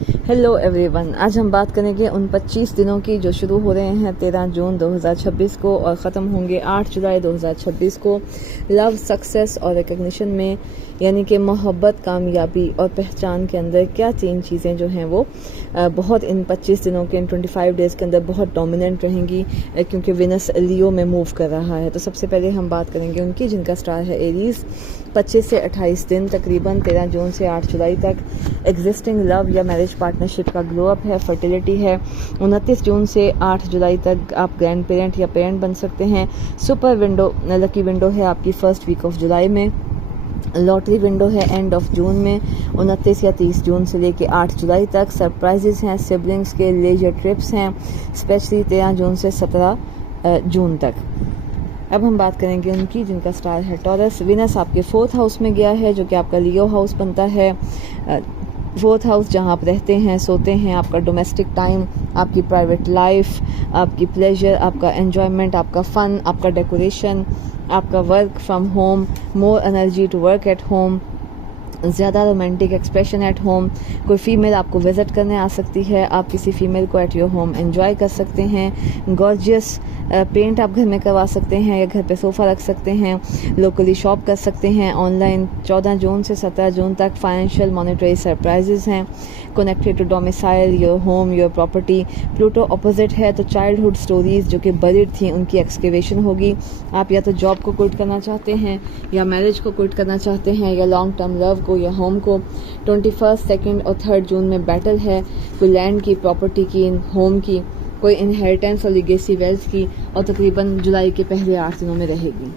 Hello everyone, आज हम बात करेंगे उन 25 दिनों की जो शुरू हो रहे हैं 13 जून 2026 को और ख़त्म होंगे 8 जुलाई 2026 को। लव, सक्सेस और रिकग्निशन में, यानी कि मोहब्बत, कामयाबी और पहचान के अंदर क्या 3 चीज़ें जो हैं वो बहुत इन 25 दिनों के, इन 25 डेज़ के अंदर बहुत डोमिनेंट रहेंगी, क्योंकि विनस लियो में मूव कर रहा है। तो सबसे पहले हम बात करेंगे उनकी जिनका स्टार है एरीज़। 25 से 28 दिन तकरीबन 13 जून से 8 जुलाई तक एग्जिस्टिंग लव या मैरिज पार्टनरशिप का ग्लो अप है, फर्टिलिटी है। 29 जून से 8 जुलाई तक आप ग्रैंड पेरेंट या पेरेंट बन सकते हैं। सुपर विंडो, लकी विंडो है आपकी फर्स्ट वीक ऑफ जुलाई में। लॉटरी विंडो है एंड ऑफ जून में 29 या 30 जून से लेके 8 जुलाई तक। सरप्राइजेस हैं, सिबलिंग्स के लेजर ट्रिप्स हैं, स्पेशली 13 जून से 17 जून तक। अब हम बात करेंगे उनकी जिनका स्टार है टॉरस। विनस आपके 4th हाउस में गया है, जो कि आपका लियो हाउस बनता है। 4th हाउस जहां आप रहते हैं, सोते हैं, आपका डोमेस्टिक टाइम, आपकी प्राइवेट लाइफ, आपकी प्लेजर, आपका एन्जॉयमेंट, आपका फ़न, आपका डेकोरेशन, आपका work from home, more energy to work at home, ज़्यादा रोमांटिक एक्सप्रेशन एट होम। कोई फीमेल आपको विज़िट करने आ सकती है, आप किसी फीमेल को एट योर होम एंजॉय कर सकते हैं। गॉर्जियस पेंट आप घर में करवा सकते हैं या घर पे सोफ़ा रख सकते हैं। लोकली शॉप कर सकते हैं। ऑनलाइन 14 जून से 17 जून तक फाइनेंशियल मॉनेटरी सरप्राइजेज हैं connected to domicile, your home, your property. Pluto opposite है, तो चाइल्डहुड स्टोरीज जो कि बरीड थी उनकी एक्सकेवेशन होगी। आप या तो जॉब को क्विट करना चाहते हैं, या मैरिज को क्विट करना चाहते हैं, या लॉन्ग टर्म लव को या होम को। 21, 2 और 3 जून में बैटल है, कोई लैंड की, प्रॉपर्टी की, होम की, कोई इनहेरिटेंस और लिगेसी वेल्थ की, और तकरीबन जुलाई के पहले 8 दिनों में रहेगी।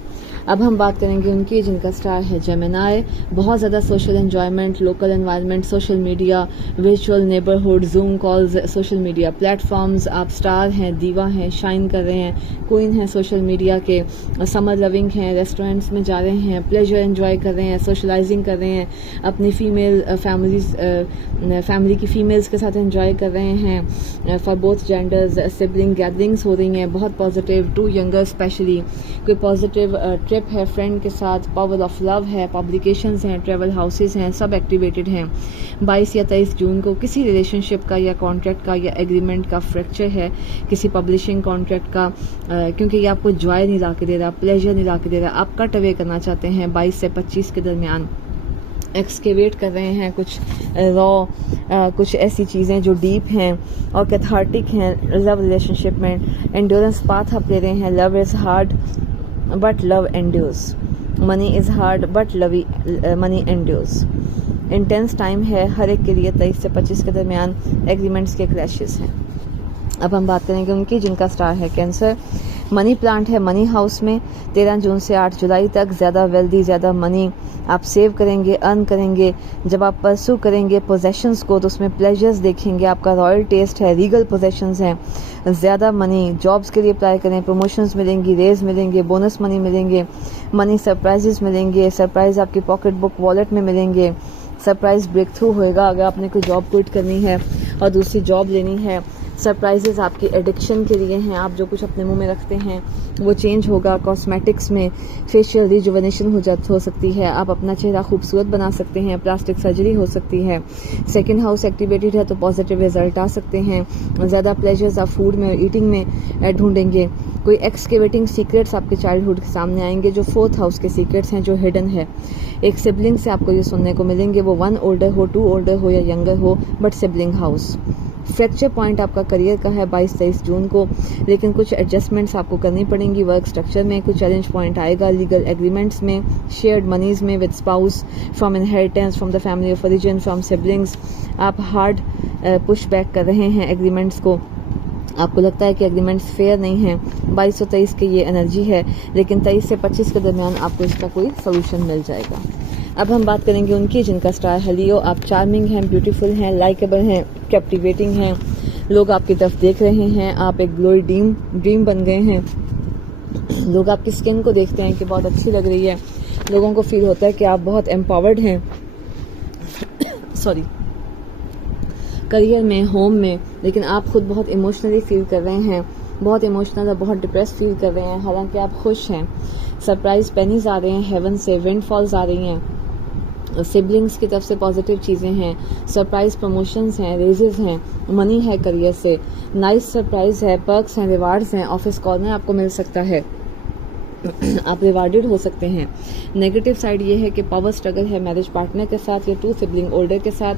अब हम बात करेंगे उनकी जिनका स्टार है जेमिनाई। बहुत ज़्यादा social enjoyment, local environment, social media, virtual neighbourhood, zoom calls, social media platforms. आप स्टार हैं, दीवा हैं, शाइन कर रहे हैं, क्वीन हैं सोशल मीडिया के, समर लविंग हैं, रेस्टोरेंट्स में जा रहे हैं, प्लेजर एंजॉय कर रहे हैं, सोशलाइजिंग कर रहे हैं, अपनी फैमिली की फीमेल्स के साथ एंजॉय कर रहे हैं। For both genders sibling gatherings हो रही हैं, बहुत पॉजिटिव, टू यंगर स्पेशली। कोई पॉजिटिव ट्रिप है फ्रेंड के साथ, पावर ऑफ लव है, पब्लिकेशंस हैं, ट्रैवल हाउसेस हैं, सब एक्टिवेटेड हैं। 22 या 23 जून को किसी रिलेशनशिप का या कॉन्ट्रैक्ट का या एग्रीमेंट का फ्रैक्चर है, किसी पब्लिशिंग कॉन्ट्रैक्ट का, क्योंकि ये आपको जॉय नहीं ला के दे रहा, प्लेजर नहीं ला के दे रहा, आप कट अवे करना चाहते हैं। 22 से 25 के दरमियान एक्सकेवेट कर रहे हैं कुछ रॉ, कुछ ऐसी चीज़ें जो डीप हैं और कैथार्टिक हैं लव रिलेशनशिप में। एंड्योरेंस पाथ आप ले रहे हैं। Love is hard but love endures. Money is hard but money endures. Intense time है हर एक के लिए। 23 से 25 के दरमियान एग्रीमेंट्स के क्लैशेस हैं। अब हम बात करेंगे उनकी जिनका स्टार है कैंसर। मनी प्लांट है मनी हाउस में। 13 जून से 8 जुलाई तक ज़्यादा वेल्दी, ज़्यादा मनी आप सेव करेंगे, अर्न करेंगे। जब आप परसू करेंगे पोजेशंस को, तो उसमें प्लेजर्स देखेंगे। आपका रॉयल टेस्ट है, रीगल पोजेशंस हैं, ज़्यादा मनी। जॉब्स के लिए अप्लाई करें, प्रमोशंस मिलेंगी, रेज मिलेंगे, बोनस मनी मिलेंगे, मनी सरप्राइजेस मिलेंगे, सरप्राइज आपकी पॉकेट बुक वॉलेट में मिलेंगे, सरप्राइज ब्रेक थ्रू होएगा अगर आपने कोई जॉब क्विट करनी है और दूसरी जॉब लेनी है। सरप्राइजेस आपकी एडिक्शन के लिए हैं, आप जो कुछ अपने मुंह में रखते हैं वो चेंज होगा। कॉस्मेटिक्स में फेशियल रिजुवेनेशन हो सकती है, आप अपना चेहरा खूबसूरत बना सकते हैं, प्लास्टिक सर्जरी हो सकती है। 2nd हाउस एक्टिवेटेड है तो पॉजिटिव रिजल्ट आ सकते हैं। ज़्यादा प्लेजर्स आप फूड में और ईटिंग में ढूंढेंगे। कोई एक्सकेवेटिंग सीक्रेट्स आपके चाइल्डहुड के सामने आएंगे जो 4th हाउस के सीक्रेट्स हैं, जो हिडन है। एक सिबलिंग से आपको ये सुनने को मिलेंगे, वो 1 ओल्डर हो, 2 ओल्डर हो या यंगर हो, but sibling house. Fracture point आपका करियर का है 22-23 जून को, लेकिन कुछ एडजस्टमेंट्स आपको करनी पड़ेंगी वर्क स्ट्रक्चर में। कुछ चैलेंज पॉइंट आएगा लीगल एग्रीमेंट्स में, शेयर्ड मनीज में, with spouse, from inheritance, from the family of origin, from siblings. आप हार्ड पुश बैक कर रहे हैं एग्रीमेंट्स को, आपको लगता है कि एग्रीमेंट्स फेयर नहीं हैं। 22 और 23 की ये एनर्जी है, लेकिन 23 से 25 के दरमियान आपको इसका कोई सोल्यूशन मिल जाएगा। अब हम बात करेंगे उनकी जिनका स्टार है लियो। आप चार्मिंग हैं, ब्यूटीफुल हैं, लाइकेबल हैं, कैप्टिवेटिंग हैं, लोग आपकी तरफ देख रहे हैं, आप एक ग्लोरी ड्रीम बन गए हैं। लोग आपकी स्किन को देखते हैं कि बहुत अच्छी लग रही है, लोगों को फील होता है कि आप बहुत एम्पावर्ड हैं करियर में, होम में, लेकिन आप खुद बहुत इमोशनली फील कर रहे हैं, बहुत इमोशनल और बहुत डिप्रेस फील कर रहे हैं, हालांकि आप खुश हैं। सरप्राइज पेनीज आ रहे हैं हेवन से, विंडफॉल्स आ रही हैं, सिबलिंग्स की तरफ से पॉजिटिव चीज़ें हैं, सरप्राइज प्रमोशंस हैं, रेजेस हैं, मनी है करियर से, नाइस सरप्राइज है, पर्क्स हैं, रिवार्ड्स हैं, ऑफिस कॉर्नर आपको मिल सकता है, आप रिवार्डेड हो सकते हैं। नेगेटिव साइड ये है कि पावर स्ट्रगल है मैरिज पार्टनर के साथ या 2 सिबलिंग ओल्डर के साथ,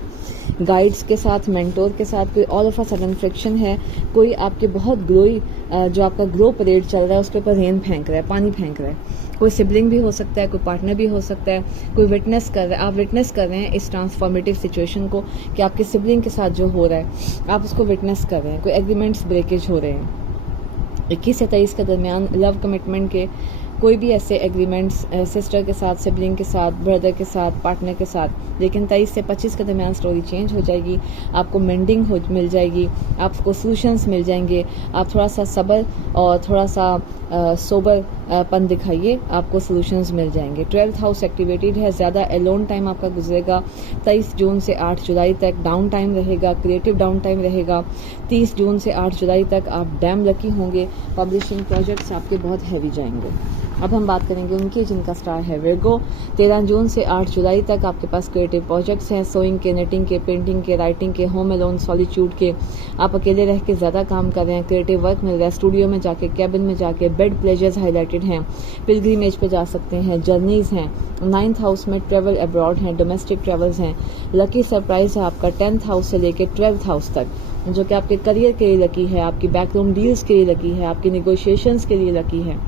गाइड्स के साथ, मेंटोर के साथ कोई all of a sudden friction है, कोई आपके बहुत ग्लोई जो आपका ग्लो परेड चल रहा है उसके ऊपर रेन फेंक रहा है, पानी फेंक रहा है। कोई सिबलिंग भी हो सकता है, कोई पार्टनर भी हो सकता है, कोई विटनेस कर रहा है, आप विटनेस कर रहे हैं इस ट्रांसफॉर्मेटिव सिचुएशन को कि आपके सिबलिंग के साथ जो हो रहा है आप उसको विटनेस कर रहे हैं, कोई एग्रीमेंट्स ब्रेकेज हो रहे हैं। 21 से 23 के दरमियान लव कमिटमेंट के कोई भी ऐसे एग्रीमेंट्स सिस्टर के साथ, सिबलिंग के साथ, ब्रदर के साथ, पार्टनर के साथ, लेकिन 23 से 25 के दरमियान स्टोरी चेंज हो जाएगी, आपको मेंडिंग मिल जाएगी, आपको सोल्यूशंस मिल जाएंगे। आप थोड़ा सा सब्र और थोड़ा सा सोबर पन दिखाइए, आपको सोल्यूशंस मिल जाएंगे। 12th हाउस एक्टिवेटेड है, ज़्यादा एलोन टाइम आपका गुजरेगा। 23 जून से 8 जुलाई तक डाउन टाइम रहेगा, क्रिएटिव डाउन टाइम रहेगा। 30 जून से 8 जुलाई तक आप डैम लकी होंगे, पब्लिशिंग प्रोजेक्ट्स आपके बहुत हैवी जाएंगे। अब हम बात करेंगे उनकी जिनका स्टार है विर्गो। 13 जून से 8 जुलाई तक आपके पास क्रिएटिव प्रोजेक्ट्स हैं, सोइंग के, नेटिंग के, पेंटिंग के, राइटिंग के, होम अलोन, सॉलिट्यूड के। आप अकेले रह के ज़्यादा काम कर रहे हैं, क्रिएटिव वर्क मिल रहा है, स्टूडियो में जाके, कैबिन में जाके, बेड प्लेजर्स हाईलाइटेड हैं, पिलग्रिमेज पे जा सकते हैं, जर्नीज हैं। 9th हाउस में ट्रेवल अब्रॉड हैं, डोमेस्टिक ट्रेवल्स हैं। लकी सरप्राइज है आपका 10th हाउस से लेके 12th हाउस तक, जो कि आपके करियर के लिए लकी है, आपकी बैकरूम डील्स के लिए लकी है, आपकी निगोशिएशंस के लिए लकी है।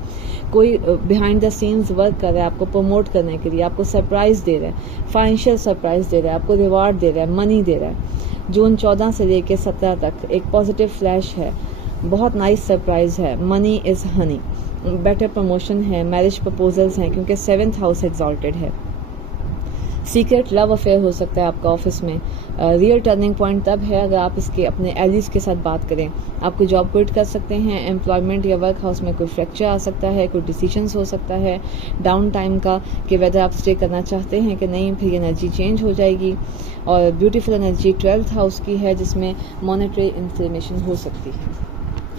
कोई बिहाइंड द सीन्स वर्क कर रहा है आपको प्रमोट करने के लिए, आपको सरप्राइज दे रहा है, फाइनेंशियल सरप्राइज दे रहा है, आपको रिवार्ड दे रहा है, मनी दे रहा है। जून 14 से लेकर 17 तक एक पॉजिटिव फ्लैश है, बहुत नाइस सरप्राइज है, money is Honey, better promotion है, मैरिज प्रपोजल्स हैं क्योंकि 7th हाउस एग्जॉल्टेड है। सीक्रेट लव अफेयर हो सकता है आपका ऑफिस में। रियल टर्निंग पॉइंट तब है अगर आप इसके अपने एलिस के साथ बात करें। आप कोई जॉब क्विट कर सकते हैं, एम्प्लॉयमेंट या वर्क हाउस में कोई फ्रैक्चर आ सकता है, कोई डिसीजंस हो सकता है डाउन टाइम का कि वेदर आप स्टे करना चाहते हैं कि नहीं, फिर एनर्जी चेंज हो जाएगी। और ब्यूटीफुल एनर्जी 12th हाउस की है जिसमें मॉनेटरी इन्फ्लेमेशन हो सकती है,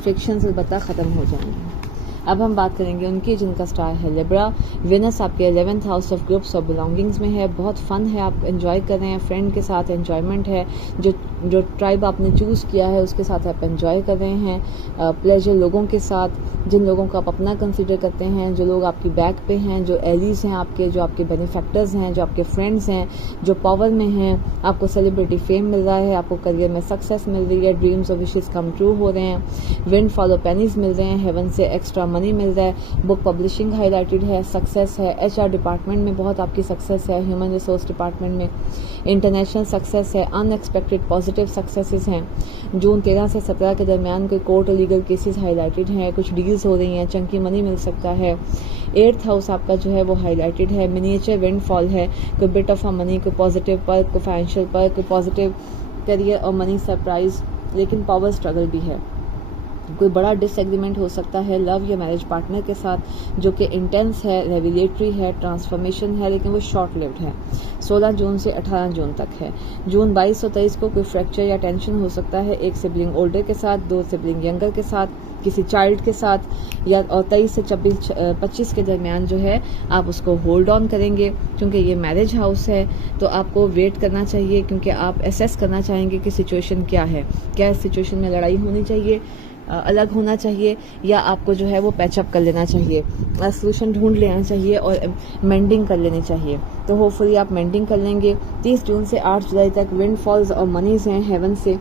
फ्रिक्शंस अलबत्ता ख़त्म हो जाएंगे। अब हम बात करेंगे उनकी जिनका स्टार है लिब्रा। विनस आपके 11th हाउस ऑफ ग्रुप्स और बिलोंगिंग्स में है, बहुत फन है, आप एंजॉय कर रहे हैं, फ्रेंड के साथ एंजॉयमेंट है, जो ट्राइब आपने चूज़ किया है उसके साथ आप एंजॉय कर रहे हैं, प्लेजर लोगों के साथ, जिन लोगों को आप अपना कंसिडर करते हैं, जो लोग आपकी बैक पे हैं, जो एलीज हैं आपके, जो आपके बेनिफैक्टर्स हैं, जो आपके फ्रेंड्स हैं, जो पावर में हैं। आपको सेलिब्रिटी फेम मिल रहा है, आपको करियर में सक्सेस मिल रही है, ड्रीम्स और विशेस कम ट्रू हो रहे हैं, विंड फॉलो पेनीज मिल रहे हैं, हेवन से एक्स्ट्रा मनी मिल रहा है, बुक पब्लिशिंग हाईलाइटेड है, सक्सेस है, HR डिपार्टमेंट में बहुत आपकी सक्सेस है, ह्यूमन रिसोर्स डिपार्टमेंट में इंटरनेशनल सक्सेस है, अनएक्सपेक्टेड पॉजिटिव सक्सेसेस हैं। जून 13 से 17 के दरमियान कोई कोर्ट और लीगल केसेस हाईलाइटेड हैं, कुछ डील्स हो रही हैं, चंकी मनी मिल सकता है। 8th हाउस आपका जो है वो हाईलाइटेड है, मिनिएचर विंडफॉल है, कोई बिट ऑफ अ मनी, कोई पॉजिटिव पर, कोई फाइनेंशियल पर, कोई पॉजिटिव करियर और मनी सरप्राइज, लेकिन पावर स्ट्रगल भी है। कोई बड़ा डिसएग्रीमेंट हो सकता है लव या मैरिज पार्टनर के साथ जो कि इंटेंस है, रेविलेटरी है, ट्रांसफॉर्मेशन है, लेकिन वो शॉर्ट लिव्ड है। 16 जून से 18 जून तक है। जून 22 और 23 को कोई फ्रैक्चर या टेंशन हो सकता है, एक सिबलिंग ओल्डर के साथ, 2 सिबलिंग यंगर के साथ, किसी चाइल्ड के साथ, या और 23 से 25 के दरमियान जो है आप उसको होल्ड ऑन करेंगे क्योंकि ये मैरिज हाउस है। तो आपको वेट करना चाहिए क्योंकि आप एसेस करना चाहेंगे कि सिचुएशन क्या है, क्या इस सिचुएशन में लड़ाई होनी चाहिए, अलग होना चाहिए, या आपको जो है वो पैचअप कर लेना चाहिए, सोल्यूशन ढूंढ लेना चाहिए और मेंडिंग कर लेनी चाहिए। तो होपफुली आप मेंडिंग कर लेंगे। 30 जून से 8 जुलाई तक विंडफॉल्स और मनीज हैं, हेवन से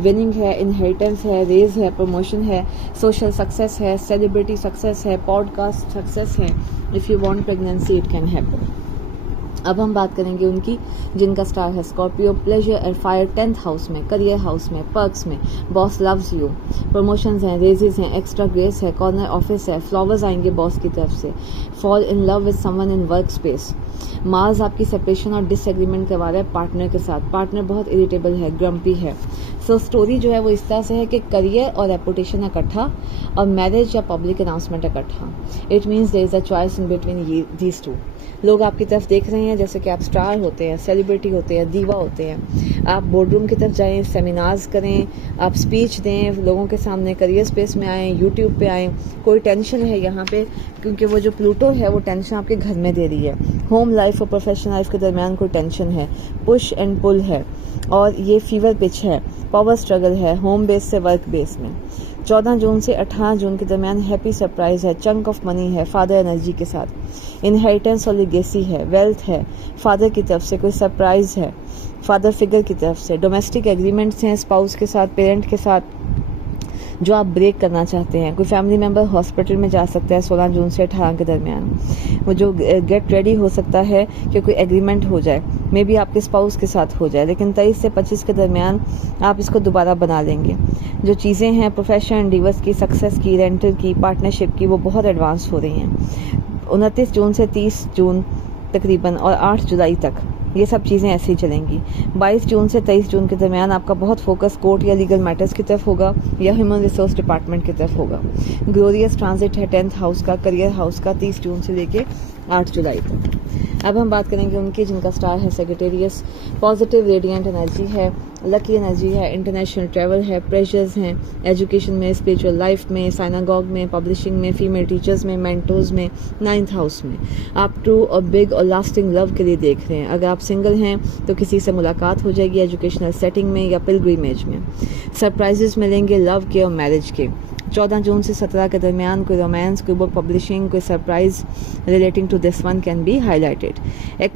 विनिंग है, इनहेरिटेंस है, रेज है, प्रमोशन है, सोशल सक्सेस है, सेलिब्रिटी सक्सेस है, पॉडकास्ट सक्सेस है। If you want pregnancy it can happen. अब हम बात करेंगे उनकी जिनका स्टार है Scorpio. Pleasure and fire 10th house में, करियर हाउस में, पर्क्स में, बॉस लव्स यू, प्रमोशंस हैं, रेजेस हैं, एक्स्ट्रा ग्रेस है, कॉर्नर ऑफिस है, फ्लावर्स आएंगे बॉस की तरफ से, fall in love with someone in work space. Mars आपकी सेपरेशन और डिसएग्रीमेंट करवा रहा है पार्टनर के साथ, पार्टनर बहुत इरिटेबल है, ग्रम्पी है। सो स्टोरी जो है वो इस तरह से है कि करियर और रेपुटेशन इकट्ठा और मैरिज या पब्लिक अनाउंसमेंट इकट्ठा। It means there is a choice in between these two. लोग आपकी तरफ देख रहे हैं जैसे कि आप स्टार होते हैं, सेलिब्रिटी होते हैं, दीवा होते हैं। आप बोर्डरूम की तरफ जाएं, सेमिनार्स करें, आप स्पीच दें लोगों के सामने, करियर स्पेस में आएँ, यूट्यूब पे आएँ। कोई टेंशन है यहाँ पे, क्योंकि वो जो प्लूटो है वो टेंशन आपके घर में दे रही है। होम लाइफ और प्रोफेशनल लाइफ के दरमियान कोई टेंशन है, पुश एंड पुल है, और ये फीवर पिच है, पावर स्ट्रगल है होम बेस से वर्क बेस में। 14 जून से 18 जून के दरमियान हैप्पी सरप्राइज है, चंक ऑफ मनी है फादर एनर्जी के साथ, इनहेरिटेंस और लिगेसी है, वेल्थ है, फादर की तरफ से कोई सरप्राइज है, फादर फिगर की तरफ से, डोमेस्टिक एग्रीमेंट्स हैं स्पाउस के साथ, पेरेंट के साथ जो आप ब्रेक करना चाहते हैं। कोई फैमिली मेंबर हॉस्पिटल में जा सकता है 16 जून से 18 के दरमियान। वो जो गेट रेडी हो सकता है कि कोई एग्रीमेंट हो जाए, मे बी आपके स्पाउस के साथ हो जाए, लेकिन 23 से 25 के दरमियान आप इसको दोबारा बना लेंगे। जो चीज़ें हैं प्रोफेशन, डिवोर्स की, सक्सेस की, रेंटल की, पार्टनरशिप की, वो बहुत एडवांस हो रही हैं। 29 जून से 30 जून तकरीबन और 8 जुलाई तक ये सब चीज़ें ऐसे ही चलेंगी। 22 जून से 23 जून के दरमियान आपका बहुत फोकस कोर्ट या लीगल मैटर्स की तरफ होगा या ह्यूमन रिसोर्स डिपार्टमेंट की तरफ होगा। ग्लोरियस ट्रांजिट है 10th हाउस का, करियर हाउस का, 30 जून से लेके 8 जुलाई तक। अब हम बात करेंगे उनकी जिनका स्टार है सेक्रेटेरियस। पॉजिटिव रेडिएंट एनर्जी है, लकी एनर्जी है, इंटरनेशनल ट्रैवल है, प्रेशर्स हैं एजुकेशन में, स्पिरिचुअल लाइफ में, साइनागॉग में, पब्लिशिंग में, फीमेल टीचर्स में, मेंटोर्स में, 9th हाउस में। आप ट्रू और बिग और लास्टिंग लव के लिए देख रहे हैं। अगर आप सिंगल हैं तो किसी से मुलाकात हो जाएगी एजुकेशनल सेटिंग में या पिलग्रिमेज में। सरप्राइजेस मिलेंगे लव के और मैरिज के। 14 जून से 17 के दरमियान कोई रोमांस, कोई बुक पब्लिशिंग, कोई surprise relating to this one can be highlighted.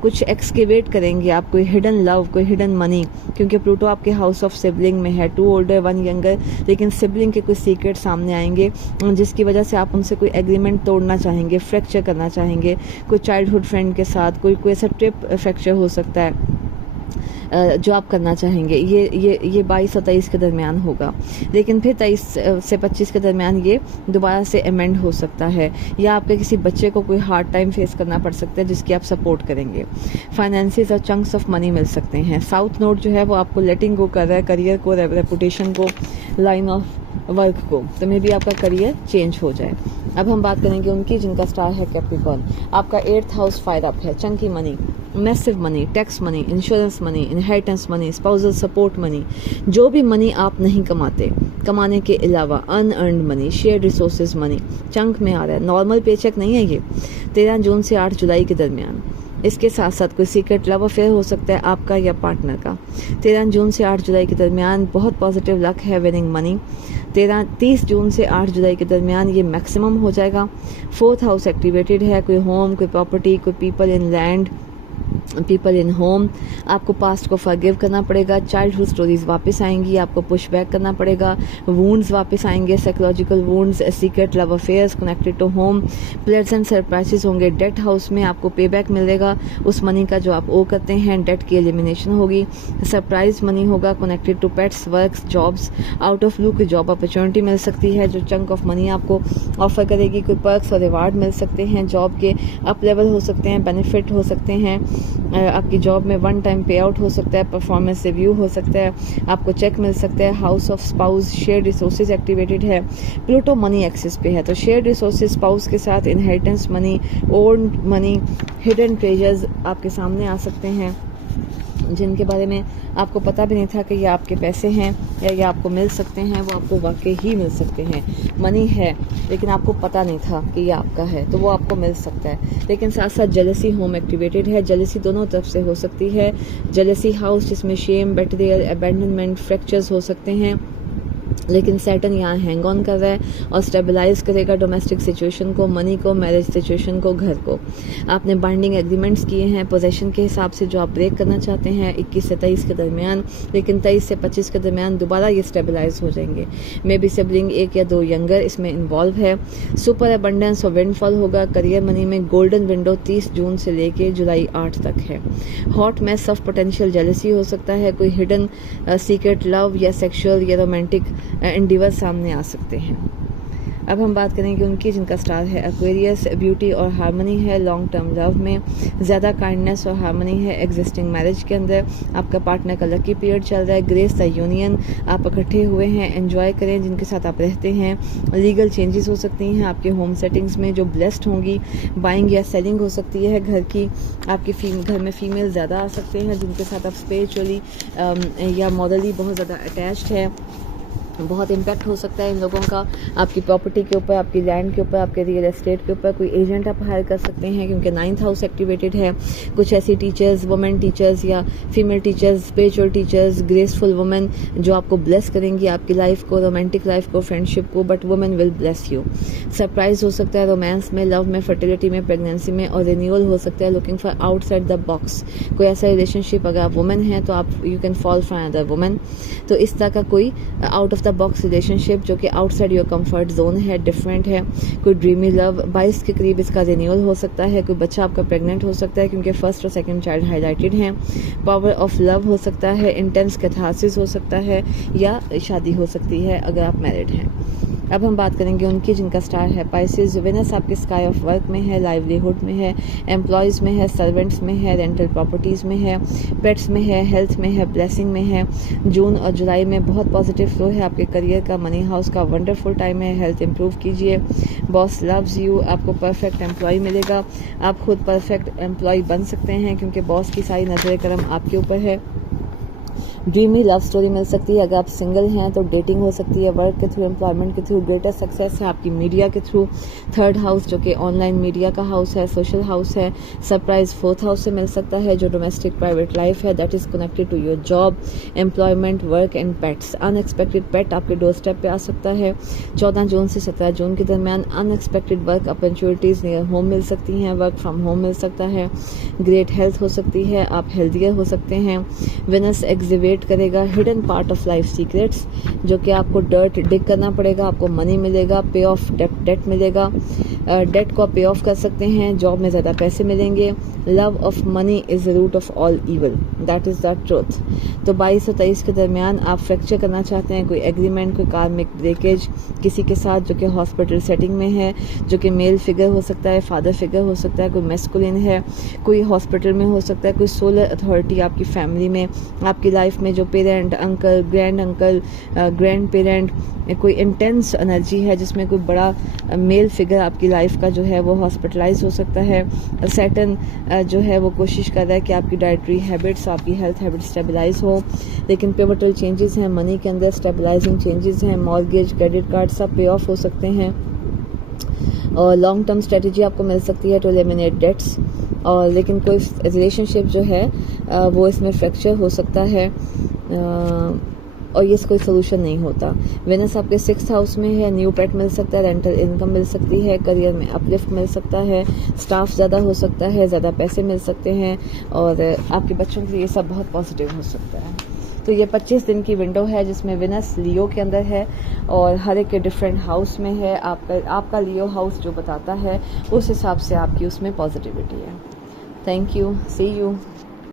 कुछ एक्सकेवेट करेंगे आप, कोई हिडन लव, कोई हिडन मनी, क्योंकि प्लूटो आपके हाउस ऑफ सिबलिंग में है, 2 ओल्डर 1 यंगर, लेकिन सिबलिंग के कुछ सीक्रेट सामने आएंगे जिसकी वजह से आप उनसे कोई एग्रीमेंट तोड़ना चाहेंगे, फ्रैक्चर करना चाहेंगे। कोई चाइल्डहुड फ्रेंड के साथ कोई ऐसा ट्रिप फ्रैक्चर हो सकता है जो आप करना चाहेंगे। ये 22 और 23 के दरमियान होगा, लेकिन फिर 23 से 25 के दरमियान ये दोबारा से अमेंड हो सकता है, या आपके किसी बच्चे को कोई हार्ड टाइम फेस करना पड़ सकता है जिसकी आप सपोर्ट करेंगे। फाइनेंसेस और चंक्स ऑफ मनी मिल सकते हैं। साउथ नोड जो है वो आपको लेटिंग गो कर रहा है, करियर को, रेपुटेशन को, लाइन ऑफ वर्क को, तो मे बी आपका करियर चेंज हो जाए। अब हम बात करेंगे उनकी जिनका स्टार है कैप्रिकॉर्न। आपका 8th हाउस फायर अप है, Chunky money, massive money, tax money, insurance money, inheritance money, spousal support money, जो भी मनी आप नहीं कमाते, कमाने के अलावा unearned money, share resources money chunk में आ रहा है। नॉर्मल पेचेक नहीं है ये। 13 जून से 8 जुलाई के दरमियान इसके साथ साथ कोई सीक्रेट लव अफेयर हो सकता है आपका या पार्टनर का। 13 जून से 8 जुलाई के दरमियान बहुत पॉजिटिव लक है, विनिंग मनी। 30 जून से 8 जुलाई के दरमियान ये मैक्सिमम हो जाएगा। 4th हाउस एक्टिवेटेड है, कोई होम, कोई प्रॉपर्टी, कोई people in land, people in home. आपको पास्ट को फॉरगिव करना पड़ेगा, चाइल्डहुड स्टोरीज वापस आएंगी, आपको पुश बैक करना पड़ेगा, वुंड्स वापस आएंगे, psychological wounds, secret love affairs connected to home, pleasant surprises होंगे। डेट हाउस में आपको पे बैक मिलेगा उस मनी का जो आप ओ करते हैं, डेट की एलिमिनेशन होगी। सरप्राइज मनी होगा connected to pets, works, jobs. Out of blue की जॉब अपॉर्चुनिटी मिल सकती है जो चंक ऑफ मनी आपको ऑफर करेगी। कोई पर्क्स और रिवार्ड मिल सकते हैं, जॉब के अप लेवल हो सकते हैं, बेनिफिट हो सकते हैं, आपकी जॉब में 1 टाइम पे आउट हो सकता है, परफॉर्मेंस रिव्यू हो सकता है, आपको चेक मिल सकता है। House of spouse, share resources activated है, प्लूटो मनी एक्सिस पे है, तो शेयर रिसोर्सेज स्पाउस के साथ inheritance money, own money, hidden treasures आपके सामने आ सकते हैं जिनके बारे में आपको पता भी नहीं था कि ये आपके पैसे हैं या ये आपको मिल सकते हैं, वो आपको वाकई ही मिल सकते हैं। मनी है लेकिन आपको पता नहीं था कि ये आपका है, तो वो आपको मिल सकता है। लेकिन साथ साथ जेलसी होम एक्टिवेटेड है, जेलसी दोनों तरफ से हो सकती है। जेलसी हाउस जिसमें शेम, बेट्रियल, अबैंडनमेंट, फ्रैक्चर्स हो सकते हैं, लेकिन सैटर्न यहाँ हैंग ऑन कर रहा है और स्टेबलाइज करेगा डोमेस्टिक सिचुएशन को, मनी को, मैरिज सिचुएशन को, घर को। आपने बाइंडिंग एग्रीमेंट्स किए हैं पोजेशन के हिसाब से जो आप ब्रेक करना चाहते हैं 21 से 23 के दरमियान, लेकिन 23 से 25 के दरमियान दोबारा ये स्टेबलाइज हो जाएंगे। मे बी सिबलिंग 1 या 2 यंगर इसमें इन्वॉल्व है। सुपर अबंडेंस और विंडफॉल होगा। करियर मनी में गोल्डन विंडो 30 जून से लेके जुलाई 8 तक है। Hot mass of potential jealousy हो सकता है, कोई हिडन सीक्रेट लव या सेक्सुअल या रोमांटिक एंडिवर सामने आ सकते हैं। अब हम बात करेंगे उनकी जिनका स्टार है एक्वेरियस। ब्यूटी और हार्मनी है लॉन्ग टर्म लव में, ज़्यादा काइंडनेस और हार्मनी है एग्जिस्टिंग मैरिज के अंदर। आपका पार्टनर का लकी पीरियड चल रहा है। ग्रेस द यूनियन, आप इकट्ठे हुए हैं, एंजॉय करें जिनके साथ आप रहते हैं। लीगल चेंजेस हो सकती हैं आपके होम सेटिंग्स में जो ब्लेस्ड होंगी। बाइंग या सेलिंग हो सकती है घर की। आपके घर में फीमेल ज़्यादा आ सकते हैं जिनके साथ आप स्पिरिचुअली या मॉरली बहुत ज़्यादा अटैच्ड है। बहुत इम्पैक्ट हो सकता है इन लोगों का आपकी प्रॉपर्टी के ऊपर, आपकी लैंड के ऊपर, आपके रियल एस्टेट के ऊपर। कोई एजेंट आप हायर कर सकते हैं क्योंकि 9th हाउस एक्टिवेटेड है। कुछ ऐसी टीचर्स, वुमेन टीचर्स या female teachers, spiritual teachers, graceful women जो आपको ब्लेस करेंगी आपकी लाइफ को, रोमांटिक लाइफ को, फ्रेंडशिप को, but women will bless you. Surprise हो सकता है रोमांस में, लव में, फर्टिलिटी में, प्रेगनेंसी में, और रिन्यूअल हो सकता है looking for outside the box. कोई ऐसा रिलेशनशिप अगर आप वुमेन हैं तो आप you can fall for another women. तो इस तरह का कोई out of the box relationship जो कि आउटसाइड योर कंफर्ट जोन है, डिफरेंट है। कोई ड्रीमी लव, 22 के करीब इसका रिन्यूअल हो सकता है। कोई बच्चा आपका प्रेग्नेंट हो सकता है क्योंकि फर्स्ट और सेकंड चाइल्ड हाईलाइटेड हैं। पावर ऑफ लव हो सकता है, इंटेंस कैथारसिस हो सकता है, या शादी हो सकती है अगर आप मैरिड हैं। अब हम बात करेंगे उनकी जिनका स्टार है पाइसेस। विनस आपके स्काई ऑफ वर्क में है, लाइवलीहुड में है, एम्प्लॉयज़ में है, सर्वेंट्स में है, रेंटल प्रॉपर्टीज़ में है, पेट्स में है, हेल्थ में है, ब्लेसिंग में है। जून और जुलाई में बहुत पॉजिटिव फ्लो है आपके करियर का, मनी हाउस का वंडरफुल टाइम है। हेल्थ इंप्रूव कीजिए। बॉस लव्स यू, आपको परफेक्ट एम्प्लॉय मिलेगा। आप खुद परफेक्ट एम्प्लॉय बन सकते हैं क्योंकि बॉस की सारी नजर करम आपके ऊपर है। ड्रीमी लव स्टोरी मिल सकती है अगर आप सिंगल हैं तो डेटिंग हो सकती है, वर्क के थ्रू, एम्प्लॉयमेंट के थ्रू, ग्रेटर सक्सेस है आपकी मीडिया के थ्रू। 3rd हाउस जो कि ऑनलाइन मीडिया का हाउस है, सोशल हाउस है। सरप्राइज 4th हाउस से मिल सकता है जो डोमेस्टिक प्राइवेट लाइफ है, that is connected to your job, employment, work and pets. Unexpected pet आपके डोर स्टेप पे आ सकता है। 14 जून से 17 जून के दरमियान unexpected work opportunities near home मिल सकती हैं, वर्क फ्रॉम होम मिल सकता है। ग्रेट हेल्थ हो सकती है, आप हेल्थियर हो सकते हैं। विनस एग्जिवेट करेगा hidden part of life secrets जो कि आपको डर्ट डिग करना पड़ेगा, आपको मनी मिलेगा, पे ऑफ डेट मिलेगा। डेट को आप पे ऑफ कर सकते हैं, जॉब में ज़्यादा पैसे मिलेंगे। Love of money is the root of all evil, that is the truth. तो 22 और 23 के दरमियान आप फ्रैक्चर करना चाहते हैं, कोई एग्रीमेंट, कोई कार्मिक ब्रेकेज किसी के साथ जो कि हॉस्पिटल सेटिंग में है, जो कि मेल फिगर हो सकता है, फादर फिगर हो सकता है, कोई मैस्कुलिन है, कोई हॉस्पिटल में हो सकता है, कोई सोलर अथॉरिटी आपकी फैमिली में, आपकी लाइफ में जो पेरेंट, अंकल, ग्रैंड पेरेंट, कोई इंटेंस एनर्जी है जिसमें कोई बड़ा मेल फिगर आपकी लाइफ का जो है वो हॉस्पिटलाइज हो सकता है। सैटर्न जो है वो कोशिश कर रहा है कि आपकी डाइटरी हैबिट्स, आपकी हेल्थ हैबिट स्टेबलाइज हो, लेकिन पिवटल चेंजेस हैं मनी के अंदर, स्टेबलाइजिंग चेंजेस हैं। मॉर्गेज, क्रेडिट कार्ड सब पे ऑफ हो सकते हैं। और लॉन्ग टर्म स्ट्रेटजी आपको मिल सकती है टू एलिमिनेट डेट्स। और लेकिन कोई रिलेशनशिप जो है वो इसमें फ्रैक्चर हो सकता है और ये कोई सोल्यूशन नहीं होता। वेनस आपके 6th हाउस में है, न्यू पेट मिल सकता है, रेंटल इनकम मिल सकती है, करियर में अपलिफ्ट मिल सकता है, स्टाफ ज़्यादा हो सकता है, ज़्यादा पैसे मिल सकते हैं, और आपके बच्चों के लिए ये सब बहुत पॉजिटिव हो सकता है। तो ये 25 दिन की विंडो है जिसमें विनस लियो के अंदर है और हर एक के डिफरेंट हाउस में है। आपका लियो हाउस जो बताता है उस हिसाब से आपकी उसमें पॉजिटिविटी है। Thank you, see you.